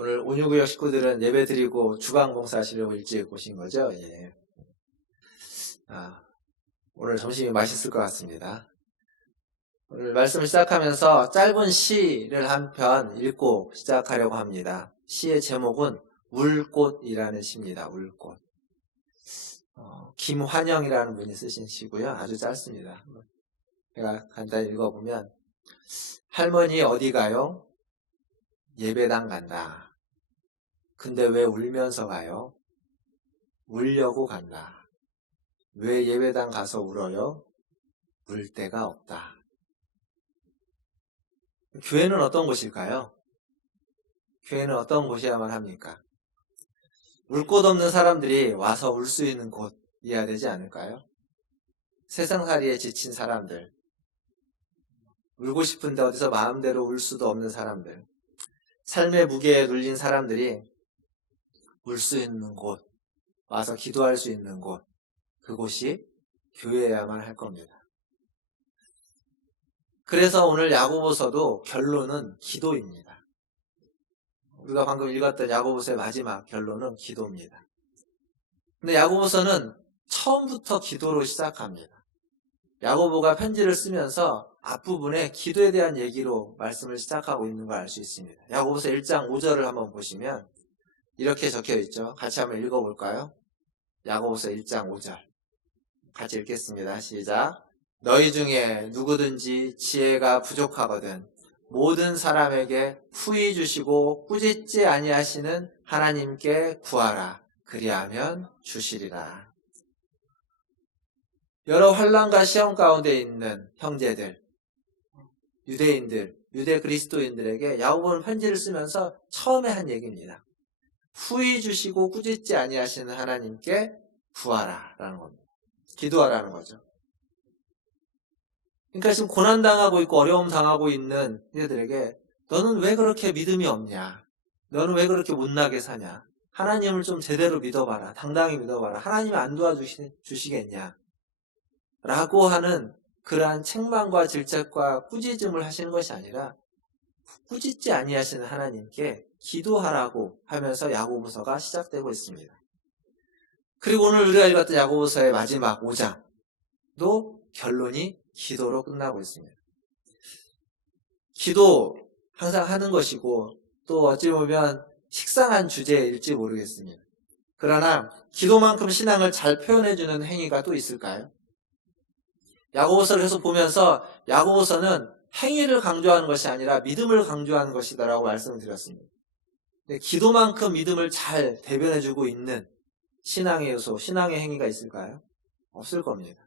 오늘 온유구역 식구들은 예배 드리고 주방 봉사하시려고 일찍 오신 거죠? 예. 오늘 점심이 맛있을 것 같습니다. 오늘 말씀을 시작하면서 짧은 시를 한 편 읽고 시작하려고 합니다. 시의 제목은 울꽃이라는 시입니다. 울꽃. 김환영이라는 분이 쓰신 시고요. 아주 짧습니다. 제가 간단히 읽어보면, 할머니 어디 가요? 예배당 간다. 근데 왜 울면서 가요? 울려고 간다. 왜 예배당 가서 울어요? 울 데가 없다. 교회는 어떤 곳일까요? 교회는 어떤 곳이야만 합니까? 울 곳 없는 사람들이 와서 울 수 있는 곳이어야 되지 않을까요? 세상살이에 지친 사람들, 울고 싶은데 어디서 마음대로 울 수도 없는 사람들, 삶의 무게에 눌린 사람들이 울 수 있는 곳, 와서 기도할 수 있는 곳, 그곳이 교회여야만 할 겁니다. 그래서 오늘 야고보서도 결론은 기도입니다. 우리가 방금 읽었던 야고보서의 마지막 결론은 기도입니다. 근데 야고보서는 처음부터 기도로 시작합니다. 야고보가 편지를 쓰면서 앞부분에 기도에 대한 얘기로 말씀을 시작하고 있는 걸 알 수 있습니다. 야고보서 1장 5절을 한번 보시면 이렇게 적혀 있죠. 같이 한번 읽어볼까요? 야고보서 1장 5절 같이 읽겠습니다. 시작. 너희 중에 누구든지 지혜가 부족하거든 모든 사람에게 후히 주시고 꾸짖지 아니하시는 하나님께 구하라. 그리하면 주시리라. 여러 환난과 시험 가운데 있는 형제들, 유대인들, 유대 그리스도인들에게 야고보는 편지를 쓰면서 처음에 한 얘기입니다. 후히 주시고 꾸짖지 아니하시는 하나님께 구하라 라는 겁니다. 기도하라는 거죠. 그러니까 지금 고난당하고 있고 어려움 당하고 있는 이들에게 너는 왜 그렇게 믿음이 없냐? 너는 왜 그렇게 못나게 사냐? 하나님을 좀 제대로 믿어봐라. 당당히 믿어봐라. 하나님이 안 도와주시겠냐? 라고 하는 그러한 책망과 질책과 꾸짖음을 하시는 것이 아니라 꾸짖지 아니하시는 하나님께 기도하라고 하면서 야고보서가 시작되고 있습니다. 그리고 오늘 우리가 읽었던 야고보서의 마지막 5장도 결론이 기도로 끝나고 있습니다. 기도 항상 하는 것이고 또 어찌 보면 식상한 주제일지 모르겠습니다. 그러나 기도만큼 신앙을 잘 표현해주는 행위가 또 있을까요? 야고보서를 계속 보면서 야고보서는 행위를 강조하는 것이 아니라 믿음을 강조하는 것이다라고 말씀을 드렸습니다. 기도만큼 믿음을 잘 대변해주고 있는 신앙의 요소, 신앙의 행위가 있을까요? 없을 겁니다.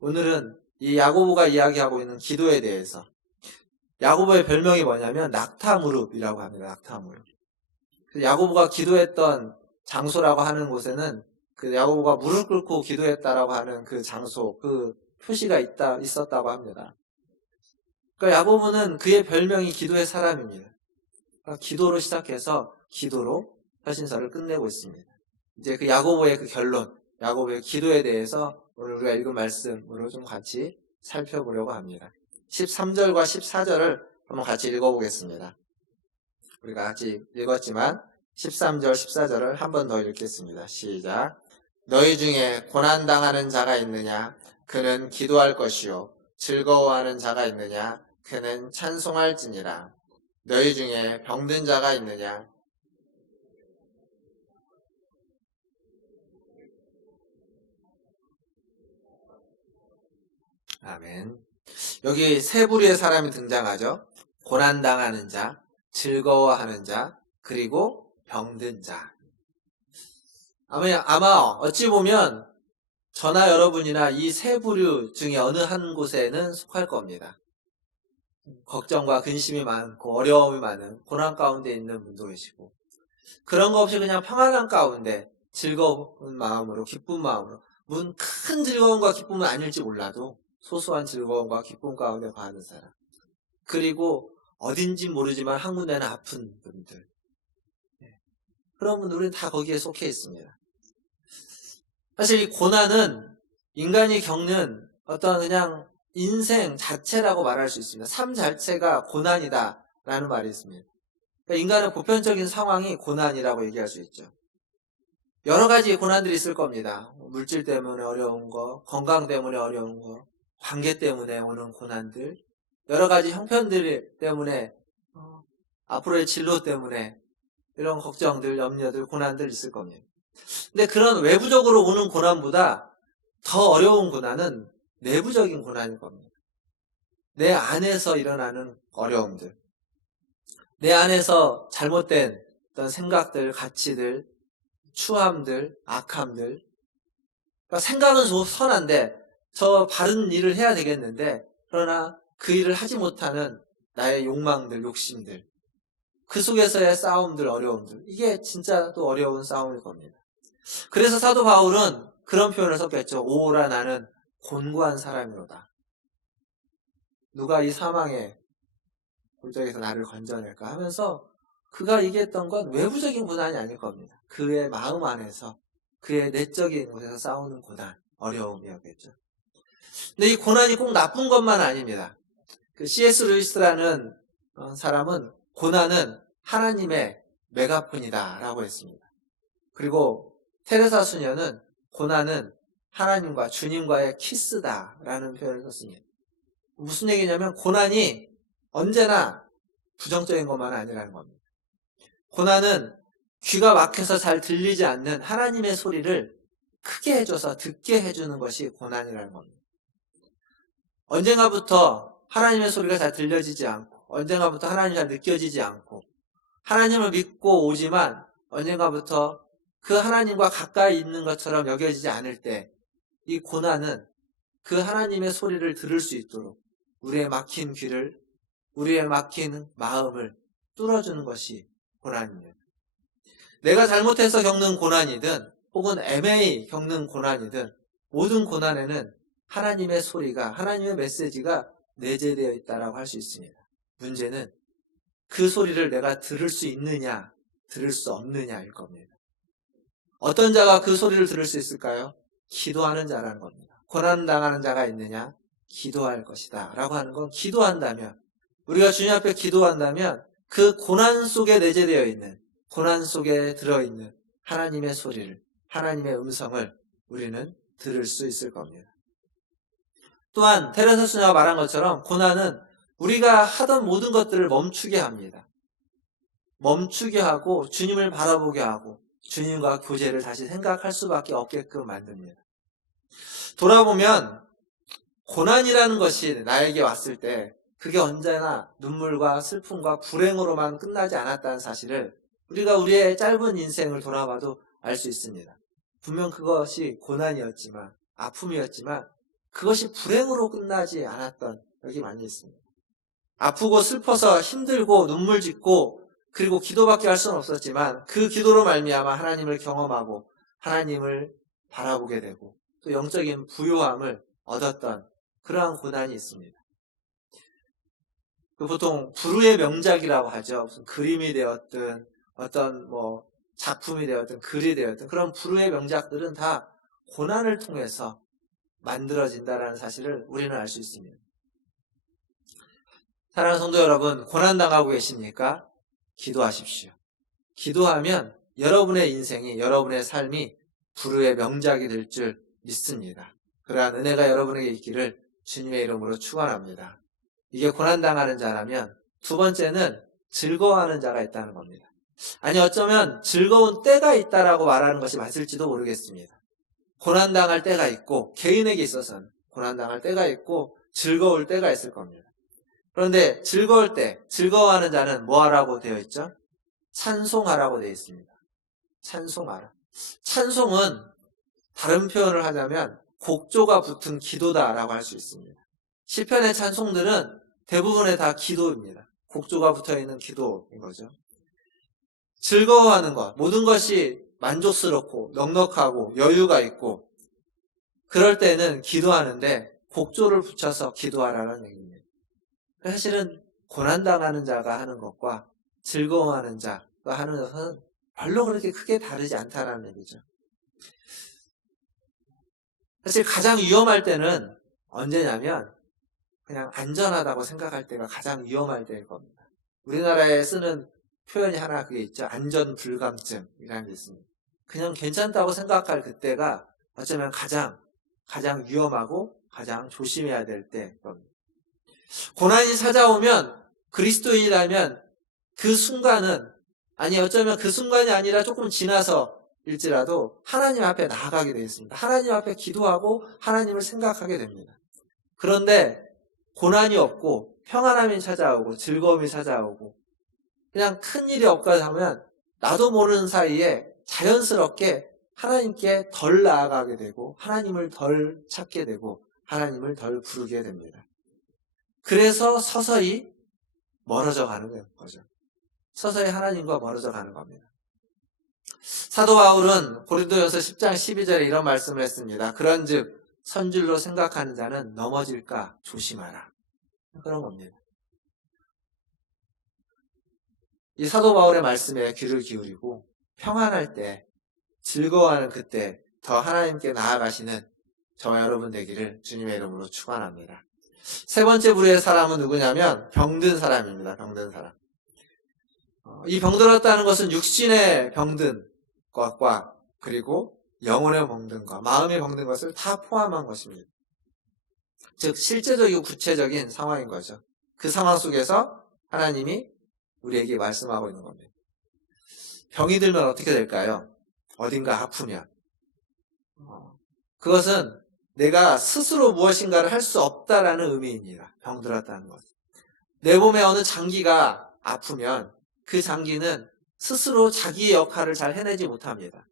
오늘은 이 야고보가 이야기하고 있는 기도에 대해서, 야고보의 별명이 뭐냐면 낙타무릎이라고 합니다. 낙타무릎. 야고보가 기도했던 장소라고 하는 곳에는 그 야고보가 무릎 꿇고 기도했다라고 하는 그 장소, 그 표시가 있었다고 합니다. 그러니까 야고보는 그의 별명이 기도의 사람입니다. 그러니까 기도로 시작해서 기도로 서신서를 끝내고 있습니다. 이제 그 야고보의 그 결론, 야고보의 기도에 대해서 오늘 우리가 읽은 말씀으로 좀 같이 살펴보려고 합니다. 13절과 14절을 한번 같이 읽어보겠습니다. 우리가 같이 읽었지만 13절, 14절을 한 번 더 읽겠습니다. 시작. 너희 중에 고난당하는 자가 있느냐? 그는 기도할 것이요. 즐거워하는 자가 있느냐? 그는 찬송할지니라. 너희 중에 병든 자가 있느냐? 아멘. 여기 세 부류의 사람이 등장하죠. 고난당하는 자, 즐거워하는 자, 그리고 병든 자. 아마 어찌 보면 저나 여러분이나 이 세 부류 중에 어느 한 곳에는 속할 겁니다. 걱정과 근심이 많고 어려움이 많은 고난 가운데 있는 분도 계시고, 그런 거 없이 그냥 평안한 가운데 즐거운 마음으로, 기쁜 마음으로, 문 큰 즐거움과 기쁨은 아닐지 몰라도 소소한 즐거움과 기쁨 가운데 거하는 사람, 그리고 어딘지 모르지만 한 군데는 아픈 분들, 그런 분들은 다 거기에 속해 있습니다. 사실 이 고난은 인간이 겪는 어떤 그냥 인생 자체라고 말할 수 있습니다. 삶 자체가 고난이다 라는 말이 있습니다. 그러니까 인간의 보편적인 상황이 고난이라고 얘기할 수 있죠. 여러 가지 고난들이 있을 겁니다. 물질 때문에 어려운 거, 건강 때문에 어려운 거, 관계 때문에 오는 고난들, 여러 가지 형편들 때문에, 앞으로의 진로 때문에 이런 걱정들, 염려들, 고난들 있을 겁니다. 근데 그런 외부적으로 오는 고난보다 더 어려운 고난은 내부적인 고난일 겁니다. 내 안에서 일어나는 어려움들, 내 안에서 잘못된 어떤 생각들, 가치들, 추함들, 악함들. 그러니까 생각은 선한데 저 바른 일을 해야 되겠는데 그러나 그 일을 하지 못하는 나의 욕망들, 욕심들. 그 속에서의 싸움들, 어려움들. 이게 진짜 또 어려운 싸움일 겁니다. 그래서 사도 바울은 그런 표현을 썼겠죠. 오라 나는 곤고한 사람이로다. 누가 이 사망의 골짜기에서 나를 건져낼까 하면서 그가 얘기했던 건 외부적인 고난이 아닐 겁니다. 그의 마음 안에서 그의 내적인 곳에서 싸우는 고난, 어려움이었겠죠. 근데 이 고난이 꼭 나쁜 것만 아닙니다. 그 C.S. 루이스라는 사람은 고난은 하나님의 메가폰이다 라고 했습니다. 그리고 테레사 수녀는 고난은 하나님과 주님과의 키스다 라는 표현을 썼습니다. 무슨 얘기냐면 고난이 언제나 부정적인 것만 아니라는 겁니다. 고난은 귀가 막혀서 잘 들리지 않는 하나님의 소리를 크게 해줘서 듣게 해주는 것이 고난이라는 겁니다. 언젠가부터 하나님의 소리가 잘 들려지지 않고 언젠가부터 하나님이 잘 느껴지지 않고 하나님을 믿고 오지만 언젠가부터 그 하나님과 가까이 있는 것처럼 여겨지지 않을 때 이 고난은 그 하나님의 소리를 들을 수 있도록 우리의 막힌 귀를, 우리의 막힌 마음을 뚫어주는 것이 고난입니다. 내가 잘못해서 겪는 고난이든 혹은 애매히 겪는 고난이든 모든 고난에는 하나님의 소리가, 하나님의 메시지가 내재되어 있다고 할 수 있습니다. 문제는 그 소리를 내가 들을 수 있느냐, 들을 수 없느냐일 겁니다. 어떤 자가 그 소리를 들을 수 있을까요? 기도하는 자라는 겁니다. 고난당하는 자가 있느냐? 기도할 것이다. 라고 하는 건 기도한다면, 우리가 주님 앞에 기도한다면 그 고난 속에 내재되어 있는, 고난 속에 들어있는 하나님의 소리를, 하나님의 음성을 우리는 들을 수 있을 겁니다. 또한 테레사 수녀가 말한 것처럼 고난은 우리가 하던 모든 것들을 멈추게 합니다. 멈추게 하고 주님을 바라보게 하고 주님과 교제를 다시 생각할 수밖에 없게끔 만듭니다. 돌아보면 고난이라는 것이 나에게 왔을 때 그게 언제나 눈물과 슬픔과 불행으로만 끝나지 않았다는 사실을 우리가 우리의 짧은 인생을 돌아봐도 알 수 있습니다. 분명 그것이 고난이었지만, 아픔이었지만 그것이 불행으로 끝나지 않았던 적이 많이 있습니다. 아프고 슬퍼서 힘들고 눈물 짓고 그리고 기도밖에 할 수는 없었지만 그 기도로 말미암아 하나님을 경험하고 하나님을 바라보게 되고 또 영적인 부요함을 얻었던 그러한 고난이 있습니다. 보통 불후의 명작이라고 하죠. 무슨 그림이 되었든 어떤 작품이 되었든 글이 되었든 그런 불후의 명작들은 다 고난을 통해서 만들어진다는 사실을 우리는 알 수 있습니다. 사랑하는 성도 여러분, 고난당하고 계십니까? 기도하십시오. 기도하면 여러분의 인생이, 여러분의 삶이 불후의 명작이 될 줄 믿습니다. 그러한 은혜가 여러분에게 있기를 주님의 이름으로 축원합니다. 이게 고난당하는 자라면 두 번째는 즐거워하는 자가 있다는 겁니다. 아니 어쩌면 즐거운 때가 있다라고 말하는 것이 맞을지도 모르겠습니다. 고난당할 때가 있고 개인에게 있어서는 고난당할 때가 있고 즐거울 때가 있을 겁니다. 그런데 즐거울 때, 즐거워하는 자는 뭐 하라고 되어 있죠? 찬송하라고 되어 있습니다. 찬송하라. 찬송은 다른 표현을 하자면 곡조가 붙은 기도다라고 할 수 있습니다. 시편의 찬송들은 대부분의 다 기도입니다. 곡조가 붙어있는 기도인 거죠. 즐거워하는 것, 모든 것이 만족스럽고 넉넉하고 여유가 있고 그럴 때는 기도하는데 곡조를 붙여서 기도하라는 얘기입니다. 사실은 고난당하는 자가 하는 것과 즐거워하는 자가 하는 것은 별로 그렇게 크게 다르지 않다는 얘기죠. 사실 가장 위험할 때는 언제냐면 그냥 안전하다고 생각할 때가 가장 위험할 때일 겁니다. 우리나라에 쓰는 표현이 하나 그게 있죠. 안전불감증이라는 게 있습니다. 그냥 괜찮다고 생각할 그때가 어쩌면 가장 위험하고 가장 조심해야 될 때입니다. 고난이 찾아오면 그리스도인이라면 그 순간은, 아니 어쩌면 그 순간이 아니라 조금 지나서 일지라도 하나님 앞에 나아가게 되어 있습니다. 하나님 앞에 기도하고 하나님을 생각하게 됩니다. 그런데 고난이 없고 평안함이 찾아오고 즐거움이 찾아오고 그냥 큰일이 없고 하면 나도 모르는 사이에 자연스럽게 하나님께 덜 나아가게 되고 하나님을 덜 찾게 되고 하나님을 덜 부르게 됩니다. 그래서 서서히 멀어져 가는 거죠. 서서히 하나님과 멀어져 가는 겁니다. 사도 바울은 고린도전서 10장 12절에 이런 말씀을 했습니다. 그런즉 선줄로 생각하는 자는 넘어질까 조심하라. 그런 겁니다. 이 사도 바울의 말씀에 귀를 기울이고 평안할 때, 즐거워하는 그때 더 하나님께 나아가시는 저와 여러분 되기를 주님의 이름으로 축원합니다. 세 번째 부류의 사람은 누구냐면 병든 사람입니다. 병든 사람. 이 병들었다는 것은 육신의 병든 것과 그리고 영혼의 병든 것, 마음의 병든 것을 다 포함한 것입니다. 즉 실제적이고 구체적인 상황인 거죠. 그 상황 속에서 하나님이 우리에게 말씀하고 있는 겁니다. 병이 들면 어떻게 될까요? 어딘가 아프면. 그것은 내가 스스로 무엇인가를 할 수 없다라는 의미입니다. 병들었다는 것. 내 몸에 어느 장기가 아프면 그 장기는 스스로 자기의 역할을 잘 해내지 못합니다.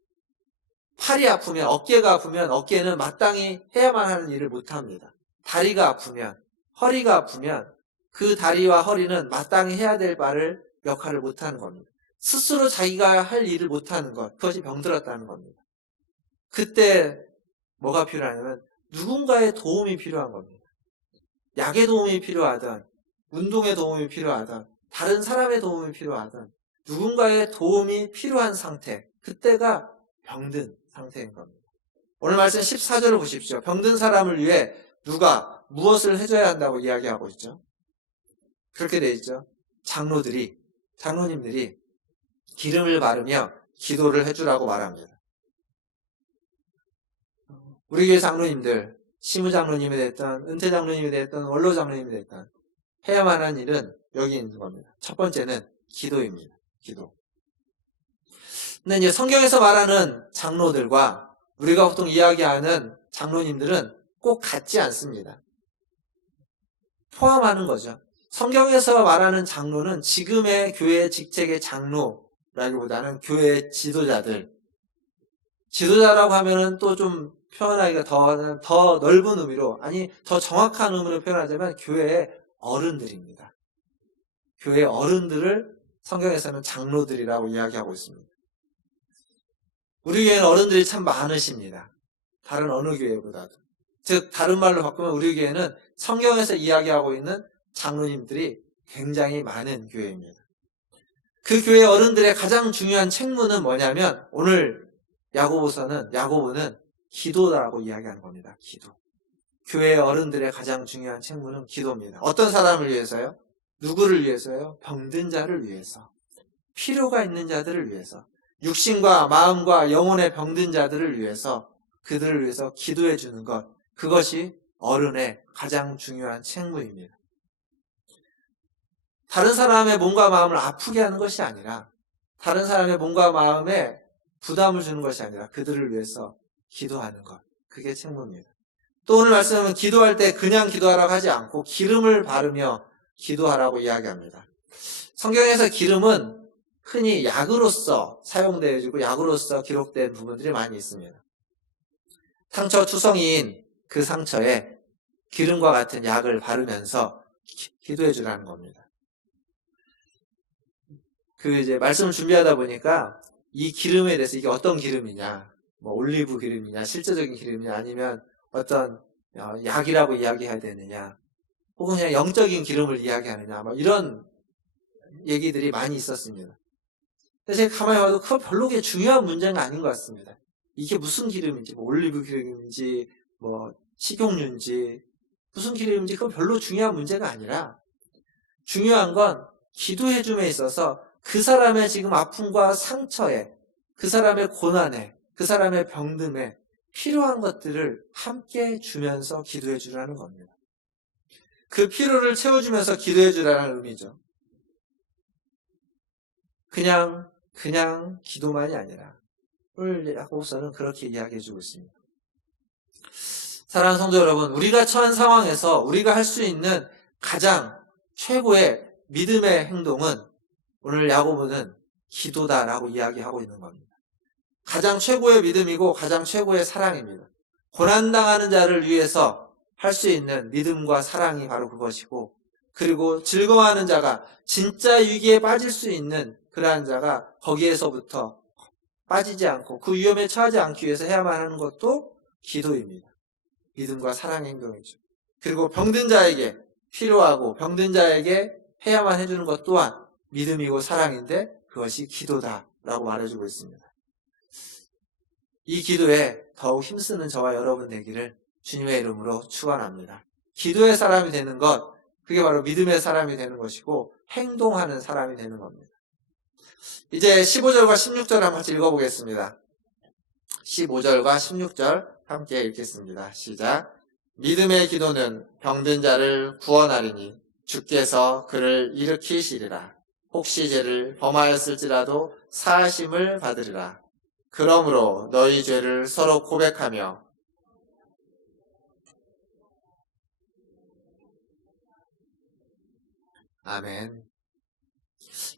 팔이 아프면, 어깨가 아프면 어깨는 마땅히 해야만 하는 일을 못합니다. 다리가 아프면, 허리가 아프면 그 다리와 허리는 마땅히 해야 될 바를 역할을 못하는 겁니다. 스스로 자기가 할 일을 못하는 것, 그것이 병들었다는 겁니다. 그때 뭐가 필요하냐면 누군가의 도움이 필요한 겁니다. 약의 도움이 필요하든 운동의 도움이 필요하든 다른 사람의 도움이 필요하든 누군가의 도움이 필요한 상태, 그때가 병든 상태인 겁니다. 오늘 말씀 14절을 보십시오. 병든 사람을 위해 누가 무엇을 해줘야 한다고 이야기하고 있죠? 그렇게 되어 있죠. 장로님들이 기름을 바르며 기도를 해주라고 말합니다. 우리 교회 장로님들, 시무장로님이 됐든 은퇴장로님이 됐든 원로장로님이 됐든 해야만 하는 일은 여기 있는 겁니다. 첫 번째는 기도입니다. 기도. 근데 이제 성경에서 말하는 장로들과 우리가 보통 이야기하는 장로님들은 꼭 같지 않습니다. 포함하는 거죠. 성경에서 말하는 장로는 지금의 교회 직책의 장로라기보다는 교회 지도자라고 하면은 또 좀 표현하기가 더 넓은 의미로, 아니 더 정확한 의미로 표현하자면 교회의 어른들입니다. 교회의 어른들을 성경에서는 장로들이라고 이야기하고 있습니다. 우리 교회는 어른들이 참 많으십니다. 다른 어느 교회보다도. 즉 다른 말로 바꾸면 우리 교회는 성경에서 이야기하고 있는 장로님들이 굉장히 많은 교회입니다. 그 교회 어른들의 가장 중요한 책무는 뭐냐면 오늘 야고보는 기도라고 이야기하는 겁니다. 기도. 교회 어른들의 가장 중요한 책무는 기도입니다. 어떤 사람을 위해서요? 누구를 위해서요? 병든 자를 위해서. 필요가 있는 자들을 위해서. 육신과 마음과 영혼의 병든 자들을 위해서, 그들을 위해서 기도해 주는 것, 그것이 어른의 가장 중요한 책무입니다. 다른 사람의 몸과 마음을 아프게 하는 것이 아니라, 다른 사람의 몸과 마음에 부담을 주는 것이 아니라 그들을 위해서 기도하는 것, 그게 책무입니다. 또 오늘 말씀은 기도할 때 그냥 기도하라고 하지 않고 기름을 바르며 기도하라고 이야기합니다. 성경에서 기름은 흔히 약으로서 사용되어지고 약으로서 기록된 부분들이 많이 있습니다. 상처 투성이인 그 상처에 기름과 같은 약을 바르면서 기도해 주라는 겁니다. 이제 말씀을 준비하다 보니까 이 기름에 대해서 이게 어떤 기름이냐, 뭐 올리브 기름이냐, 실제적인 기름이냐, 아니면 어떤 약이라고 이야기해야 되느냐, 혹은 그냥 영적인 기름을 이야기하느냐, 뭐 이런 얘기들이 많이 있었습니다. 근데 제가 가만히 봐도 그건 별로 그게 중요한 문제가 아닌 것 같습니다. 이게 무슨 기름인지, 뭐 올리브 기름인지, 뭐 식용유인지, 무슨 기름인지 그건 별로 중요한 문제가 아니라, 중요한 건 기도해줌에 있어서 그 사람의 지금 아픔과 상처에, 그 사람의 고난에, 그 사람의 병듦에 필요한 것들을 함께 주면서 기도해 주라는 겁니다. 그 필요를 채워주면서 기도해 주라는 의미죠. 그냥 기도만이 아니라 오늘 야고보서는 그렇게 이야기해 주고 있습니다. 사랑하는 성도 여러분, 우리가 처한 상황에서 우리가 할 수 있는 가장 최고의 믿음의 행동은 오늘 야고보는 기도다라고 이야기하고 있는 겁니다. 가장 최고의 믿음이고 가장 최고의 사랑입니다. 고난당하는 자를 위해서 할 수 있는 믿음과 사랑이 바로 그것이고, 그리고 즐거워하는 자가 진짜 위기에 빠질 수 있는 그러한 자가 거기에서부터 빠지지 않고 그 위험에 처하지 않기 위해서 해야만 하는 것도 기도입니다. 믿음과 사랑의 행동이죠. 그리고 병든 자에게 필요하고 병든 자에게 해야만 해주는 것 또한 믿음이고 사랑인데 그것이 기도다라고 말해주고 있습니다. 이 기도에 더욱 힘쓰는 저와 여러분 되기를 주님의 이름으로 축원합니다. 기도의 사람이 되는 것, 그게 바로 믿음의 사람이 되는 것이고 행동하는 사람이 되는 겁니다. 이제 15절과 16절 한번 같이 읽어보겠습니다. 15절과 16절 함께 읽겠습니다. 시작. 믿음의 기도는 병든 자를 구원하리니 주께서 그를 일으키시리라. 혹시 죄를 범하였을지라도 사하심을 받으리라. 그러므로 너희 죄를 서로 고백하며 아멘.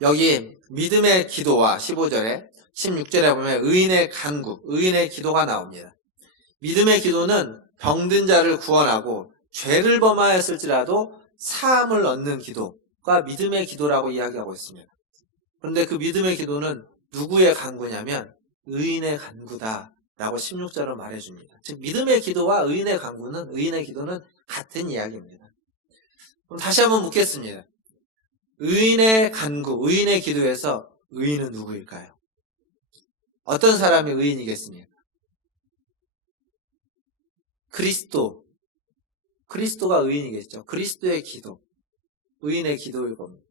여기 믿음의 기도와 15절에 16절에 보면 의인의 간구, 의인의 기도가 나옵니다. 믿음의 기도는 병든 자를 구원하고 죄를 범하였을지라도 사함을 얻는 기도가 믿음의 기도라고 이야기하고 있습니다. 그런데 그 믿음의 기도는 누구의 간구냐면 의인의 간구다라고 16절은 말해줍니다. 즉 믿음의 기도와 의인의 기도는 같은 이야기입니다. 그럼 다시 한번 묻겠습니다. 의인의 간구, 의인의 기도에서 의인은 누구일까요? 어떤 사람이 의인이겠습니까? 그리스도가 의인이겠죠. 그리스도의 기도, 의인의 기도일 겁니다.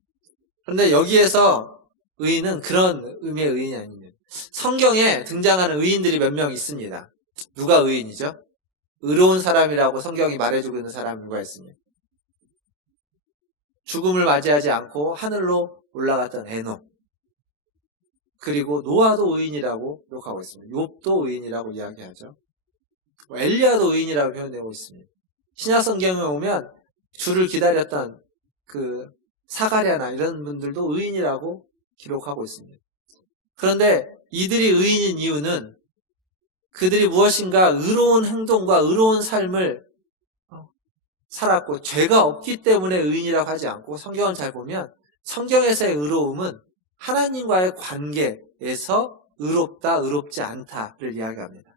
그런데 여기에서 의인은 그런 의미의 의인이 아닙니다. 성경에 등장하는 의인들이 몇 명 있습니다. 누가 의인이죠? 의로운 사람이라고 성경이 말해주고 있는 사람이 누가 있습니까? 죽음을 맞이하지 않고 하늘로 올라갔던 에녹, 그리고 노아도 의인이라고 기록하고 있습니다. 욥도 의인이라고 이야기하죠. 엘리야도 의인이라고 표현되고 있습니다. 신약 성경에 오면 주를 기다렸던 그 사가랴나 이런 분들도 의인이라고 기록하고 있습니다. 그런데 이들이 의인인 이유는 그들이 무엇인가 의로운 행동과 의로운 삶을 살았고 죄가 없기 때문에 의인이라고 하지 않고, 성경을 잘 보면 성경에서의 의로움은 하나님과의 관계에서 의롭다, 의롭지 않다를 이야기합니다.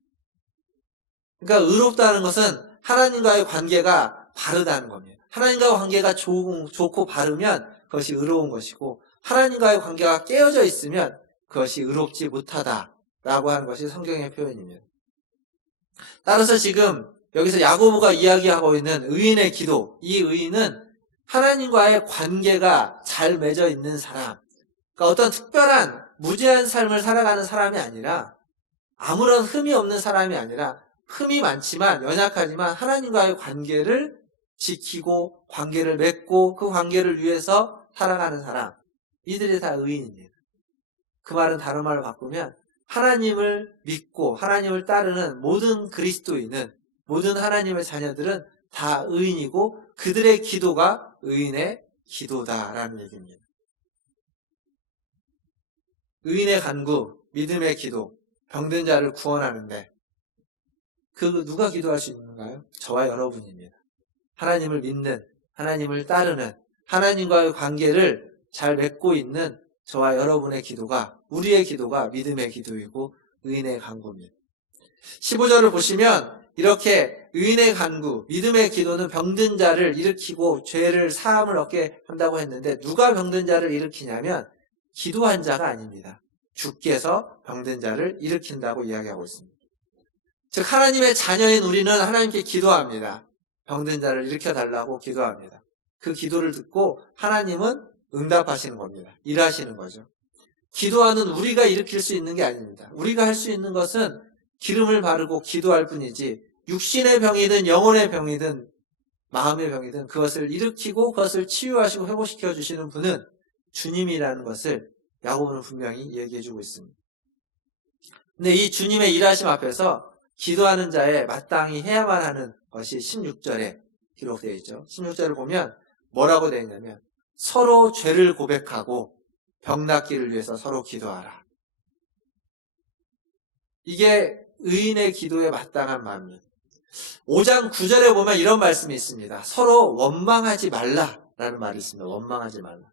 그러니까 의롭다는 것은 하나님과의 관계가 바르다는 겁니다. 하나님과의 관계가 좋고 바르면 그것이 의로운 것이고, 하나님과의 관계가 깨어져 있으면 그것이 의롭지 못하다라고 하는 것이 성경의 표현입니다. 따라서 지금 여기서 야고보가 이야기하고 있는 의인의 기도, 이 의인은 하나님과의 관계가 잘 맺어 있는 사람, 그러니까 어떤 특별한 무죄한 삶을 살아가는 사람이 아니라, 아무런 흠이 없는 사람이 아니라, 흠이 많지만 연약하지만 하나님과의 관계를 지키고 관계를 맺고 그 관계를 위해서 살아가는 사람, 이들이 다 의인입니다. 그 말은 다른 말로 바꾸면 하나님을 믿고 하나님을 따르는 모든 그리스도인은, 모든 하나님의 자녀들은 다 의인이고 그들의 기도가 의인의 기도다라는 얘기입니다. 의인의 간구, 믿음의 기도, 병든 자를 구원하는데 그 누가 기도할 수 있는가요? 저와 여러분입니다. 하나님을 믿는, 하나님을 따르는, 하나님과의 관계를 잘 맺고 있는 저와 여러분의 기도가, 우리의 기도가 믿음의 기도이고 의인의 간구입니다. 15절을 보시면 이렇게 의인의 간구, 믿음의 기도는 병든 자를 일으키고 죄를 사함을 얻게 한다고 했는데, 누가 병든 자를 일으키냐면 기도한 자가 아닙니다. 주께서 병든 자를 일으킨다고 이야기하고 있습니다. 즉 하나님의 자녀인 우리는 하나님께 기도합니다. 병든 자를 일으켜달라고 기도합니다. 그 기도를 듣고 하나님은 응답하시는 겁니다. 일하시는 거죠. 기도하는 우리가 일으킬 수 있는 게 아닙니다. 우리가 할 수 있는 것은 기름을 바르고 기도할 뿐이지 육신의 병이든 영혼의 병이든 마음의 병이든 그것을 일으키고 그것을 치유하시고 회복시켜 주시는 분은 주님이라는 것을 야고보는 분명히 얘기해주고 있습니다. 근데 이 주님의 일하심 앞에서 기도하는 자에 마땅히 해야만 하는 것이 16절에 기록되어 있죠. 16절을 보면 뭐라고 되어 있냐면 서로 죄를 고백하고 병 낫기를 위해서 서로 기도하라. 이게 의인의 기도에 마땅한 마음입니다. 5장 9절에 보면 이런 말씀이 있습니다. 서로 원망하지 말라라는 말이 있습니다. 원망하지 말라.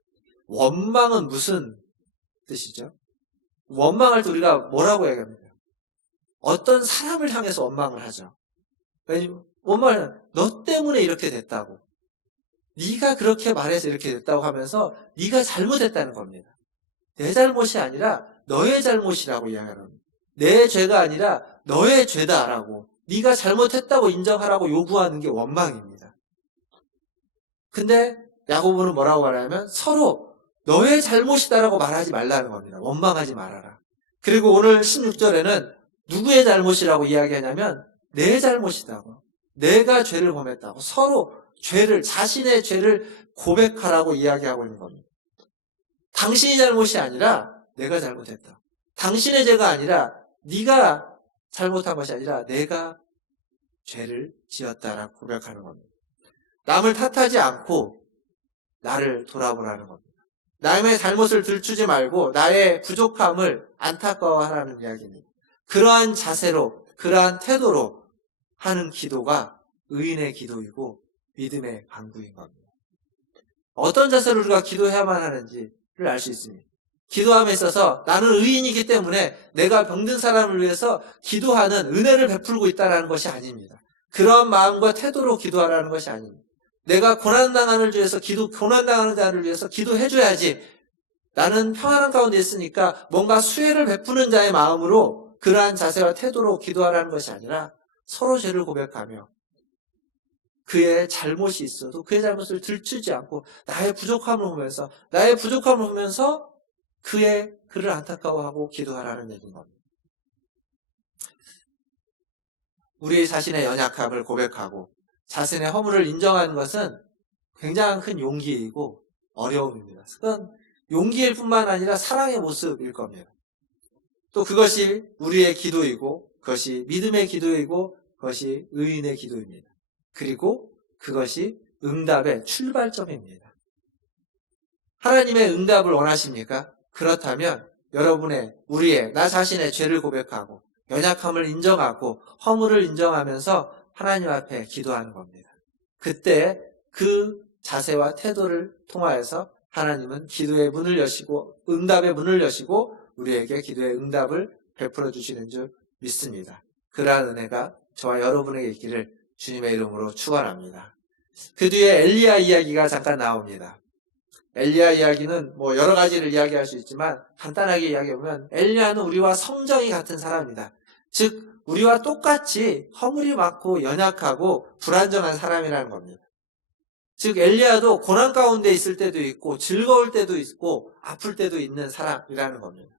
원망은 무슨 뜻이죠? 원망할 때 우리가 뭐라고 얘기합니까? 어떤 사람을 향해서 원망을 하죠. 왜냐면 원망은 너 때문에 이렇게 됐다고. 네가 그렇게 말해서 이렇게 됐다고 하면서 네가 잘못했다는 겁니다. 내 잘못이 아니라 너의 잘못이라고 이야기하는 겁니다. 내 죄가 아니라 너의 죄다라고. 네가 잘못했다고 인정하라고 요구하는 게 원망입니다. 근데 야고보는 뭐라고 말하냐면 서로 너의 잘못이다라고 말하지 말라는 겁니다. 원망하지 말아라. 그리고 오늘 16절에는 누구의 잘못이라고 이야기하냐면 내 잘못이다고. 내가 죄를 범했다고. 서로 죄를, 자신의 죄를 고백하라고 이야기하고 있는 겁니다. 당신이 잘못이 아니라 내가 잘못했다. 당신의 죄가 아니라 네가 잘못한 것이 아니라 내가 죄를 지었다라고 고백하는 겁니다. 남을 탓하지 않고 나를 돌아보라는 겁니다. 남의 잘못을 들추지 말고 나의 부족함을 안타까워하라는 이야기입니다. 그러한 자세로, 그러한 태도로 하는 기도가 의인의 기도이고 믿음의 간구인 겁니다. 어떤 자세로 우리가 기도해야만 하는지를 알 수 있습니다. 기도함에 있어서 나는 의인이기 때문에 내가 병든 사람을 위해서 기도하는 은혜를 베풀고 있다는 것이 아닙니다. 그런 마음과 태도로 기도하라는 것이 아닙니다. 내가 고난당하는 고난당하는 자를 위해서 기도해줘야지. 나는 평안한 가운데 있으니까 뭔가 수혜를 베푸는 자의 마음으로 그러한 자세와 태도로 기도하라는 것이 아니라 서로 죄를 고백하며 그의 잘못이 있어도 그의 잘못을 들추지 않고 나의 부족함을 보면서 그를 안타까워하고 기도하라는 얘기인 겁니다. 우리 자신의 연약함을 고백하고 자신의 허물을 인정하는 것은 굉장히 큰 용기이고 어려움입니다. 그건 용기일 뿐만 아니라 사랑의 모습일 겁니다. 또 그것이 우리의 기도이고 그것이 믿음의 기도이고 그것이 의인의 기도입니다. 그리고 그것이 응답의 출발점입니다. 하나님의 응답을 원하십니까? 그렇다면 나 자신의 죄를 고백하고 연약함을 인정하고 허물을 인정하면서 하나님 앞에 기도하는 겁니다. 그때 그 자세와 태도를 통하여서 하나님은 기도의 문을 여시고 응답의 문을 여시고 우리에게 기도의 응답을 베풀어 주시는 줄 믿습니다. 그러한 은혜가 저와 여러분에게 있기를 주님의 이름으로 축원합니다. 그 뒤에 엘리야 이야기가 잠깐 나옵니다. 엘리야 이야기는 여러 가지를 이야기할 수 있지만 간단하게 이야기해보면 엘리야는 우리와 성정이 같은 사람이다. 즉 우리와 똑같이 허물이 많고 연약하고 불안정한 사람이라는 겁니다. 즉 엘리야도 고난 가운데 있을 때도 있고 즐거울 때도 있고 아플 때도 있는 사람이라는 겁니다.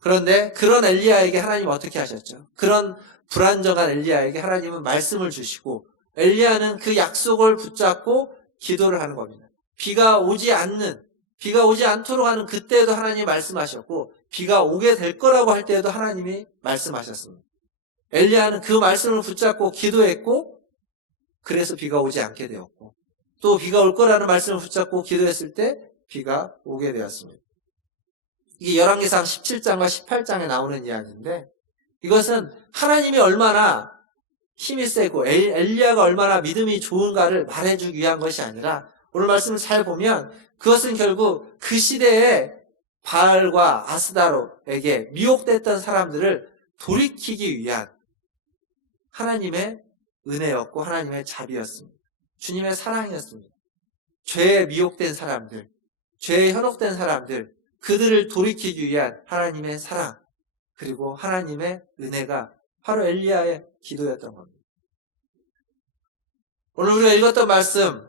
그런데 그런 엘리야에게 하나님 어떻게 하셨죠? 그런 불안정한 엘리야에게 하나님은 말씀을 주시고 엘리야는 그 약속을 붙잡고 기도를 하는 겁니다. 비가 오지 않도록 하는 그때에도 하나님이 말씀하셨고 비가 오게 될 거라고 할 때에도 하나님이 말씀하셨습니다. 엘리야는 그 말씀을 붙잡고 기도했고 그래서 비가 오지 않게 되었고 또 비가 올 거라는 말씀을 붙잡고 기도했을 때 비가 오게 되었습니다. 이게 열왕기상 17장과 18장에 나오는 이야기인데 이것은 하나님이 얼마나 힘이 세고 엘리야가 얼마나 믿음이 좋은가를 말해주기 위한 것이 아니라 오늘 말씀을 잘 보면 그것은 결국 그 시대에 바알과 아스다롯에게 미혹됐던 사람들을 돌이키기 위한 하나님의 은혜였고 하나님의 자비였습니다. 주님의 사랑이었습니다. 죄에 미혹된 사람들, 죄에 현혹된 사람들, 그들을 돌이키기 위한 하나님의 사랑 그리고 하나님의 은혜가 바로 엘리야의 기도였던 겁니다. 오늘 우리가 읽었던 말씀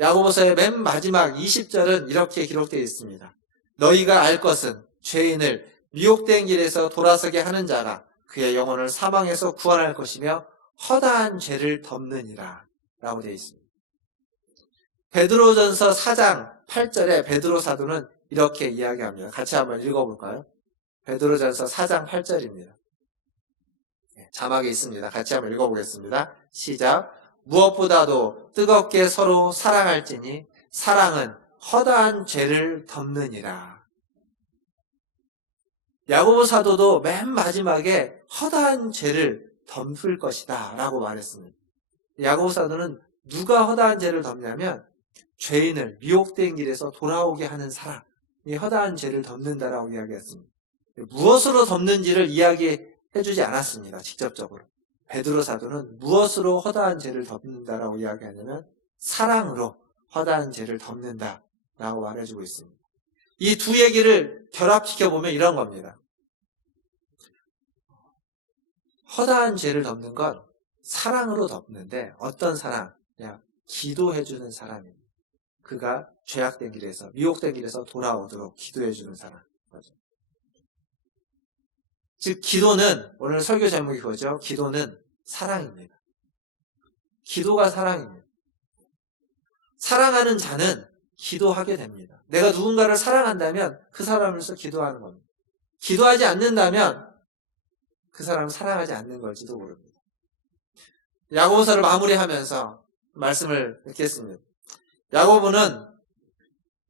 야고보서의 맨 마지막 20절은 이렇게 기록되어 있습니다. 너희가 알 것은 죄인을 미혹된 길에서 돌아서게 하는 자가 그의 영혼을 사망에서 구원할 것이며 허다한 죄를 덮느니라 라고 되어 있습니다. 베드로전서 4장 8절에 베드로 사도는 이렇게 이야기합니다. 같이 한번 읽어볼까요? 베드로전서 4장 8절입니다. 자막에 있습니다. 같이 한번 읽어보겠습니다. 시작. 무엇보다도 뜨겁게 서로 사랑할지니 사랑은 허다한 죄를 덮느니라. 야고보 사도도 맨 마지막에 허다한 죄를 덮을 것이다 라고 말했습니다. 야고보 사도는 누가 허다한 죄를 덮냐면 죄인을 미혹된 길에서 돌아오게 하는 사람이 허다한 죄를 덮는다라고 이야기했습니다. 무엇으로 덮는지를 이야기해주지 않았습니다. 직접적으로. 베드로 사도는 무엇으로 허다한 죄를 덮는다라고 이야기하냐면 사랑으로 허다한 죄를 덮는다라고 말해주고 있습니다. 이 두 얘기를 결합시켜보면 이런 겁니다. 허다한 죄를 덮는 건 사랑으로 덮는데 어떤 사랑? 그냥 기도해주는 사람입니다. 그가 죄악된 길에서 미혹된 길에서 돌아오도록 기도해주는 사람. 즉 기도는 오늘 설교 제목이 그거죠. 기도는 사랑입니다. 기도가 사랑입니다. 사랑하는 자는 기도하게 됩니다. 내가 누군가를 사랑한다면 그 사람으로서 기도하는 겁니다. 기도하지 않는다면 그 사람을 사랑하지 않는 걸지도 모릅니다. 야고보서를 마무리하면서 말씀을 읽겠습니다. 야고보는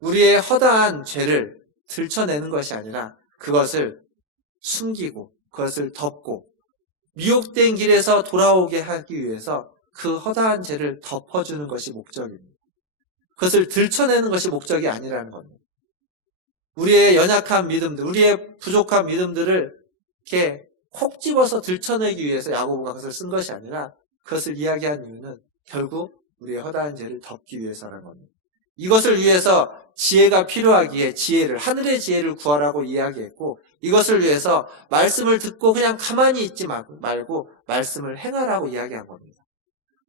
우리의 허다한 죄를 들춰내는 것이 아니라 그것을 숨기고 그것을 덮고 미혹된 길에서 돌아오게 하기 위해서 그 허다한 죄를 덮어주는 것이 목적입니다. 그것을 들춰내는 것이 목적이 아니라는 겁니다. 우리의 연약한 믿음들, 우리의 부족한 믿음들을 이렇게 콕 집어서 들춰내기 위해서 야고보가 그것을 쓴 것이 아니라 그것을 이야기한 이유는 결국 우리의 허다한 죄를 덮기 위해서라는 겁니다. 이것을 위해서 지혜가 필요하기에 지혜를, 하늘의 지혜를 구하라고 이야기했고 이것을 위해서 말씀을 듣고 그냥 가만히 있지 말고 말씀을 행하라고 이야기한 겁니다.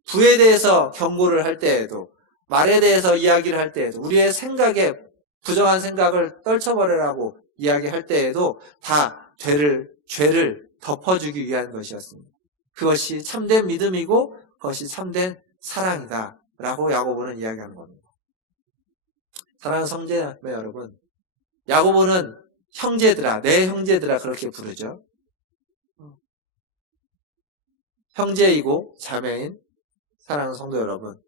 부에 대해서 경고를 할 때에도 말에 대해서 이야기를 할 때에도 우리의 생각에 부정한 생각을 떨쳐버리라고 이야기할 때에도 다 죄를 덮어주기 위한 것이었습니다. 그것이 참된 믿음이고 그것이 참된 사랑이다 라고 야고보는 이야기하는 겁니다. 사랑하는 성도자매 여러분, 야고보는 형제들아, 내 형제들아 그렇게 부르죠. 형제이고 자매인 사랑하는 성도 여러분,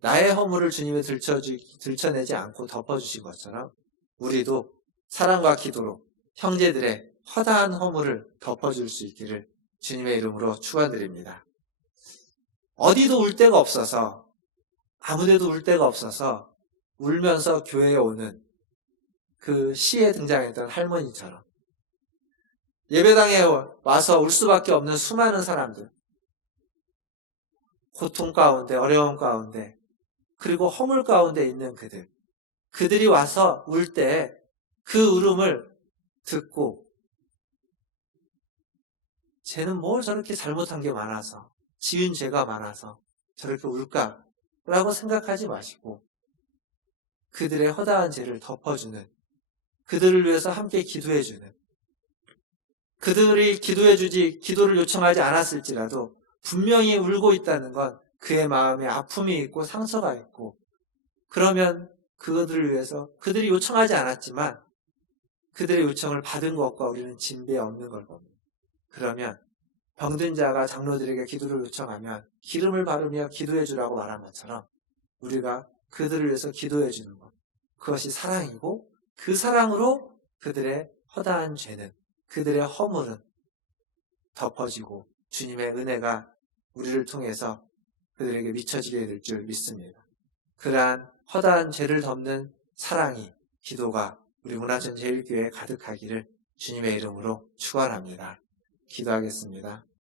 나의 허물을 주님이 들춰내지 않고 덮어주신 것처럼 우리도 사랑과 기도로 형제들의 허다한 허물을 덮어줄 수 있기를 주님의 이름으로 축원드립니다. 어디도 울 데가 없어서 아무데도 울 데가 없어서 울면서 교회에 오는 그 시에 등장했던 할머니처럼 예배당에 와서 울 수밖에 없는 수많은 사람들, 고통 가운데 어려움 가운데 그리고 허물 가운데 있는 그들이 와서 울 때 그 울음을 듣고 쟤는 뭘 저렇게 잘못한 게 많아서 지은 죄가 많아서 저렇게 울까? 라고 생각하지 마시고 그들의 허다한 죄를 덮어주는, 그들을 위해서 함께 기도해주는, 그들이 기도를 요청하지 않았을지라도 분명히 울고 있다는 건 그의 마음에 아픔이 있고 상처가 있고, 그러면 그들을 위해서 그들이 요청하지 않았지만 그들의 요청을 받은 것과 우리는 진배 없는 걸 겁니다. 그러면 병든 자가 장로들에게 기도를 요청하면 기름을 바르며 기도해 주라고 말한 것처럼 우리가 그들을 위해서 기도해 주는 것, 그것이 사랑이고 그 사랑으로 그들의 허다한 죄는, 그들의 허물은 덮어지고 주님의 은혜가 우리를 통해서 그들에게 미쳐지게 될 줄 믿습니다. 그러한 허다한 죄를 덮는 사랑이, 기도가 우리 문화전 제일교회에 가득하기를 주님의 이름으로 축원합니다. 기도하겠습니다.